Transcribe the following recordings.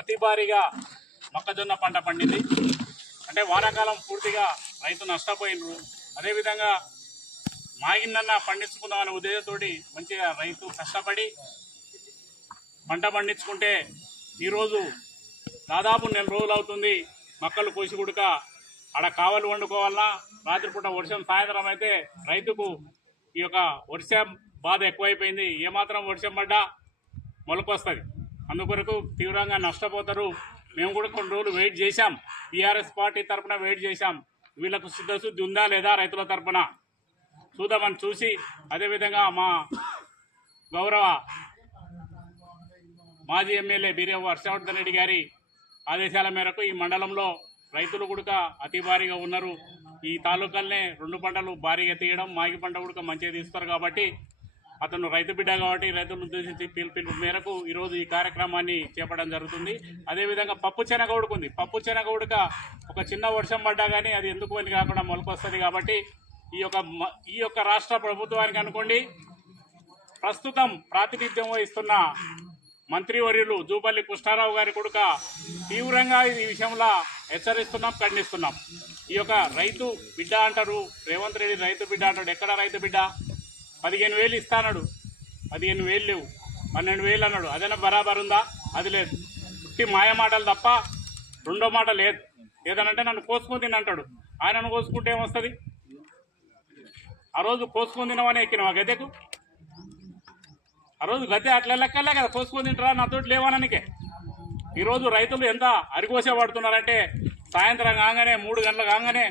అతి భారీగా మొక్కజొన్న పంట పండింది. అంటే వానాకాలం పూర్తిగా రైతు నష్టపోయినరు. అదేవిధంగా మాగిందన్న పండించుకుందామనే ఉద్దేశంతో మంచిగా రైతు కష్టపడి పంట పండించుకుంటే ఈరోజు దాదాపు 4 రోజులు అవుతుంది. మొక్కలు కోసి గుడక ఆడ కావలు వండుకోవాలన్నా రాత్రిపూట వర్షం సాయంత్రం అయితే రైతుకు ఈ యొక్క వర్షం బాధ ఎక్కువైపోయింది. ఏమాత్రం వర్షం పడ్డా మొలకొస్తుంది. అందుకొరకు తీవ్రంగా నష్టపోతారు. మేము కూడా కొన్ని రోజులు వెయిట్ చేశాం. టీఆర్ఎస్ పార్టీ తరఫున వెయిట్ చేశాం. వీళ్ళకు సిద్ధశుద్ధి ఉందా లేదా రైతుల తరఫున చూద్దామని చూసి అదేవిధంగా మా గౌరవ మాజీ ఎమ్మెల్యే బీరే హర్షవర్ధన్ రెడ్డి గారి ఆదేశాల మేరకు ఈ మండలంలో రైతులు కూడా అతి భారీగా ఉన్నారు. ఈ తాలూకాలనే 2 పంటలు భారీగా తీయడం, మాగి పంట కూడా మంచిగా తీస్తారు కాబట్టి అతను రైతు బిడ్డ కాబట్టి రైతులను ఉద్దేశించి పిలుపు మేరకు ఈరోజు ఈ కార్యక్రమాన్ని చేపట్టడం జరుగుతుంది. అదేవిధంగా పప్పు శనగ ఉంది. పప్పు శనగ ఒక చిన్న వర్షం పడ్డా కానీ అది ఎందుకు అని కాకుండా మొలకొస్తుంది కాబట్టి ఈ యొక్క రాష్ట్ర ప్రభుత్వానికి అనుకోండి, ప్రస్తుతం ప్రాతినిధ్యం వహిస్తున్న మంత్రివర్యులు జూపల్లి కృష్ణారావు గారి కొడుక తీవ్రంగా ఈ విషయంలో హెచ్చరిస్తున్నాం, ఖండిస్తున్నాం. ఈ యొక్క రైతు బిడ్డ అంటారు, రేవంత్ రెడ్డి రైతు బిడ్డ అంటాడు. ఎక్కడ రైతు బిడ్డ? 15,000 ఇస్తాడు, 15,000 లేవు, 12,000 అన్నాడు. అదైనా బరాబర్ ఉందా? అది లేదు. పుట్టి మాయ మాటలు తప్ప రెండో మాట లేదు. ఏదనంటే నన్ను కోసుకొని తినంటాడు. ఆయనను కోసుకుంటే ఏమొస్తుంది? ఆ రోజు కోసుకొని తినమని ఎక్కినావా గద్దెకు? ఆ రోజు గద్దె అట్లా లెక్కలే కదా, కోసుకొని తింటారా నాతోటి లేవననికే. ఈరోజు రైతులు ఎంత అరికోసే పడుతున్నారంటే సాయంత్రం కాగానే 3 గంటలు కాగానే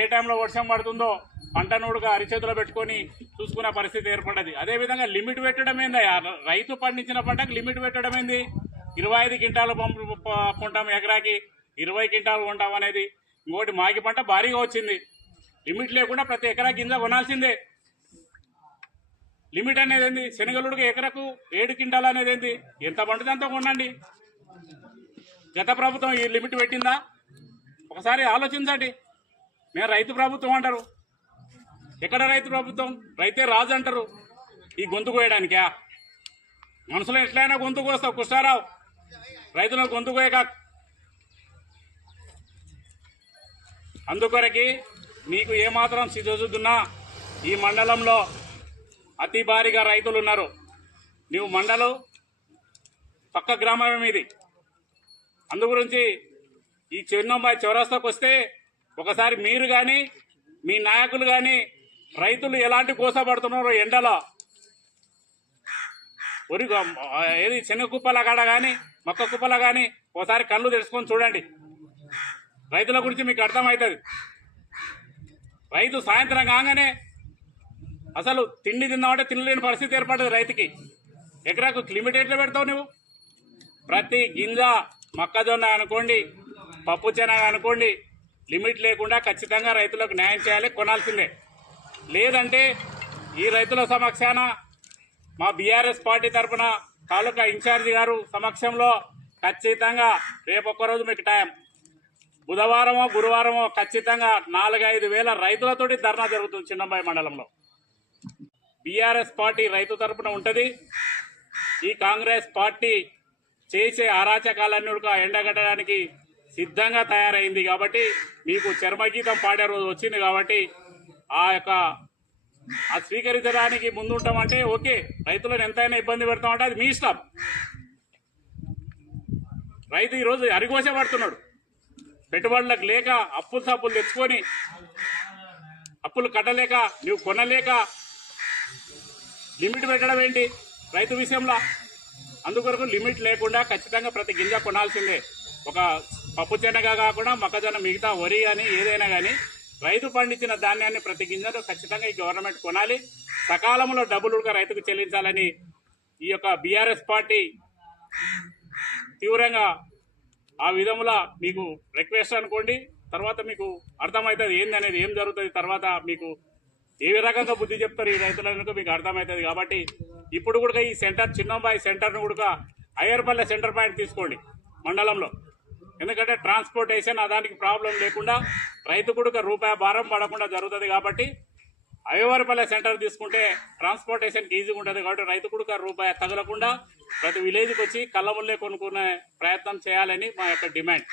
ఏ టైంలో వర్షం పడుతుందో పంటనుడుగా అరిచేతిలో పెట్టుకొని చూసుకునే పరిస్థితి ఏర్పడ్డది. అదేవిధంగా లిమిట్ పెట్టడం ఏంది? రైతు పండించిన పంటకు లిమిట్ పెట్టడం ఏంది? 25 క్వింటాలు కొంటాం ఎకరాకి, 20 క్వింటాలు కొంటాం అనేది. ఇంకోటి మాగి పంట భారీగా వచ్చింది. లిమిట్ లేకుండా ప్రతి ఎకరా గింజ కొనాల్సిందే. లిమిట్ అనేది ఏంది? శనగలుడికి ఎకరకు 7 క్వింటాలు అనేది ఏంది? ఎంత పండుతుంది అంత కొనండి. గత ప్రభుత్వం ఈ లిమిట్ పెట్టిందా? ఒకసారి ఆలోచించండి. మేము రైతు ప్రభుత్వం అంటారు. ఎక్కడ రైతు ప్రభుత్వం? రైతే రాజు అంటారు. ఈ గొంతు కోయడానికా? మనసులో ఎట్లయినా గొంతు కోస్తావు కృష్ణారావు, రైతులకు గొంతు కోయక. అందుకొరకి మీకు ఏమాత్రం సిద్ధశుద్ధున్నా ఈ మండలంలో అతి భారీగా రైతులు ఉన్నారు. నీవు మండలం పక్క గ్రామమే మీది. అందుగురించి ఈ చిన్నంబాయి చౌరస్తాకు వస్తే ఒకసారి మీరు కానీ మీ నాయకులు కానీ రైతులు ఎలాంటి కోసపడుతున్నారో ఎండలో ఏది శనగ కుప్పల కాడ కానీ మొక్క కుప్పల కానీ ఒకసారి కళ్ళు తెరుచుకొని చూడండి. రైతుల గురించి మీకు అర్థమవుతుంది. రైతు సాయంత్రం కాగానే అసలు తిండి తిందామంటే తినలేని పరిస్థితి ఏర్పడుతుంది రైతుకి. ఎకరాకు లిమిట్ ఎట్లా పెడతావు నువ్వు? ప్రతి గింజ మొక్కజొన్న అనుకోండి, పప్పు శనగ అనుకోండి, లిమిట్ లేకుండా ఖచ్చితంగా రైతులకు న్యాయం చేయాలి, కొనాల్సిందే. లేదంటే ఈ రైతుల సమక్షాన మా బీఆర్ఎస్ పార్టీ తరఫున తాలూకా ఇన్ఛార్జి గారు సమక్షంలో ఖచ్చితంగా రేపొక్కరోజు మీకు టైం, బుధవారమో గురువారమో ఖచ్చితంగా 4-5 వేల రైతులతోటి ధర్నా జరుగుతుంది చిన్నంబాయి మండలంలో. బీఆర్ఎస్ పార్టీ రైతు తరఫున ఉంటుంది. ఈ కాంగ్రెస్ పార్టీ చేసే అరాచకాలన్నీ ఎండగట్టడానికి సిద్ధంగా తయారైంది. కాబట్టి మీకు చర్మగీతం పాడే రోజు వచ్చింది. కాబట్టి స్వీకరించడానికి ముందుంటామంటే ఓకే, రైతులను ఎంతైనా ఇబ్బంది పెడతామంటే అది మీ ఇష్టం. రైతు ఈరోజు అరిగోసే పడుతున్నాడు. పెట్టుబడులకు లేక అప్పులు సప్పులు తెచ్చుకొని అప్పులు కట్టలేక నువ్వు కొనలేక లిమిట్ పెట్టడం ఏంటి రైతు విషయంలో? అందుకొరకు లిమిట్ లేకుండా ఖచ్చితంగా ప్రతి గింజ కొనాల్సిందే. ఒక పప్పు శనగ కాకుండా మొక్కజొన్న, మిగతా వరి కానీ ఏదైనా కానీ రైతు పండించిన ధాన్యాన్ని ప్రతి గింజను ఖచ్చితంగా ఈ గవర్నమెంట్ కొనాలి. సకాలంలో డబ్బులు రైతుకు చెల్లించాలని ఈ యొక్క బీఆర్ఎస్ పార్టీ తీవ్రంగా ఆ విధంగా మీకు రిక్వెస్ట్ అనుకోండి. తర్వాత మీకు అర్థమవుతుంది ఏందనేది, ఏం జరుగుతుంది, తర్వాత మీకు ఏ రకంగా బుద్ధి చెప్తారు ఈ రైతులకు మీకు అర్థమవుతుంది. కాబట్టి ఇప్పుడు కూడా ఈ సెంటర్ చిన్నంబాయి సెంటర్ను కూడా అయ్యర్పల్లె సెంటర్ పాయింట్ తీసుకోండి మండలంలో. ఎందుకంటే ట్రాన్స్పోర్టేషన్ దానికి ప్రాబ్లం లేకుండా రైతు కూడా రూపాయి భారం పడకుండా జరుగుతుంది. కాబట్టి అయ్యవారిపల్లె సెంటర్ తీసుకుంటే ట్రాన్స్పోర్టేషన్కి ఈజీగా ఉంటుంది కాబట్టి రైతు కూడా రూపాయి తగలకుండా ప్రతి విలేజ్కి వచ్చి కళ్ళముల్లే కొనుక్కునే ప్రయత్నం చేయాలని మా యొక్క డిమాండ్.